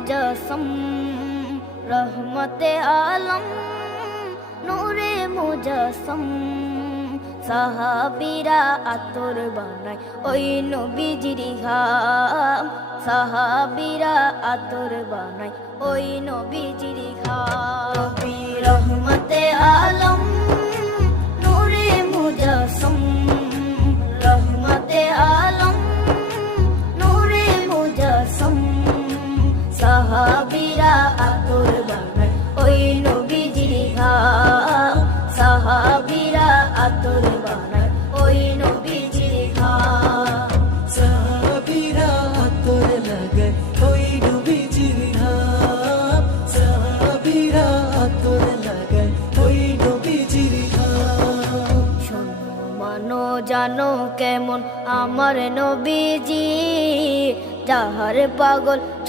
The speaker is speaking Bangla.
মুজাসম রহমতে আলম নূরে মুজাসম সাহাবীরা আতর বানায় ওই নবীজির ঘাম সাহাবীরা আতর বানায় ওই নবীজির ঘাম নবী রহমতে আলম নূরে মুজাসম রহমতে আলম নূরে মুজাসম সাহাবীরা আতর বানায় ওই নবীজির ঘাম সাহাবীরা আতর বানায় ওই নবীজির ঘাম সাহাবীরা আতর লাগায় ওই নবীজির ঘাম সাহাবীরা আতর লাগায় ওই নবীজির ঘাম শোনো মানো জানো কেমন আমার নবীজি যাহার পাগল